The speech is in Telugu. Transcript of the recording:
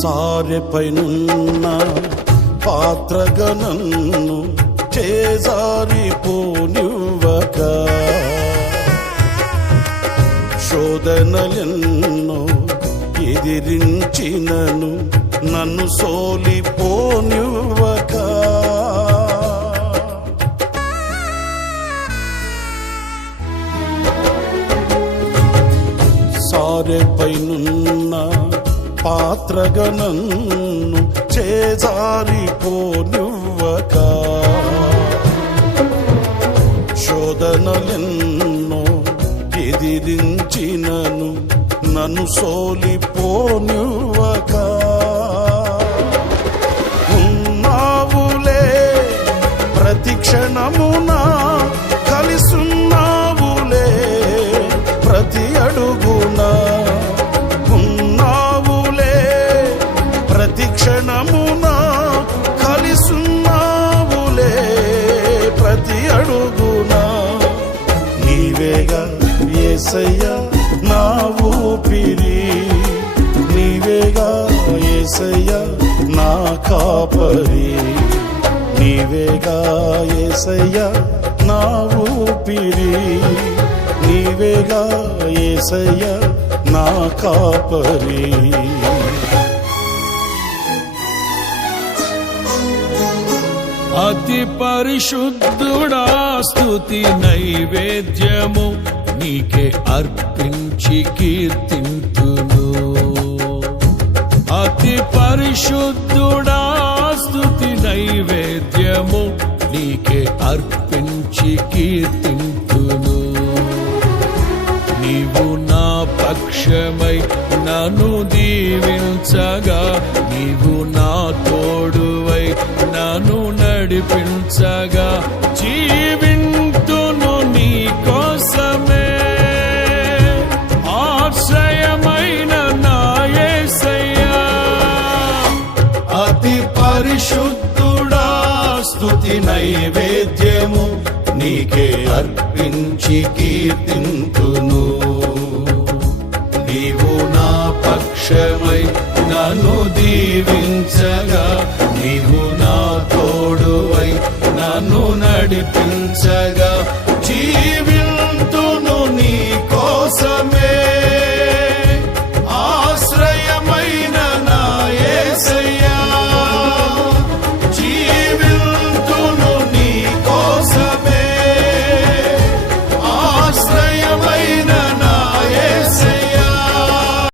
సారెపైనున్న పాత్రగా నన్ను చేజారిపోనివ్వక, శోధనలెన్నో ఎదిరించినను నన్ను సోలిపోనివ్వక, సారెపైనున్న పాత్రగా నన్ను చేజారిపోనివ్వక, శోధనలెన్నో ఎదిరించినను నన్ను సోలిపోనివ్వక, ఉన్నావులే ప్రతి క్షణమున కలిసున్నావులే ప్రతి అడుగున, ఉన్నావులే ప్రతి క్షణమున కలిసున్నావులే ప్రతి అడుగున, నీవేగా యేసయ్యా నా ఊపిరి, నీవేగా యేసయ్యా నా కాపరి, నీవేగా యేసయ్యా నా ఊపిరి, నీవేగా యేసయ్యా నా కాపరి. అతి పరిశుద్ధుడా స్తుతి నైవేద్యము నీకే అర్పించి కీర్తింతును. అతి పరిశుద్ధుడా స్తుతి నైవేద్యము నీకే అర్పించి కీర్తింతును. నీవు నా పక్షమై నన్ను దీవించగా, నీవు నా తోడువై నన్ను నడిపించగా, జీవింతును నీ కోసమే ఆశ్రయమైన నా యేసయ్యా. అతి పరిశుద్ధుడా స్తుతి నైవేద్యము నీకే అర్పించి కీర్తింతును. నీవు నా పక్షమై నన్ను దీవించగా, నీవు నా తోడువై నన్ను నడిపించగా, జీవి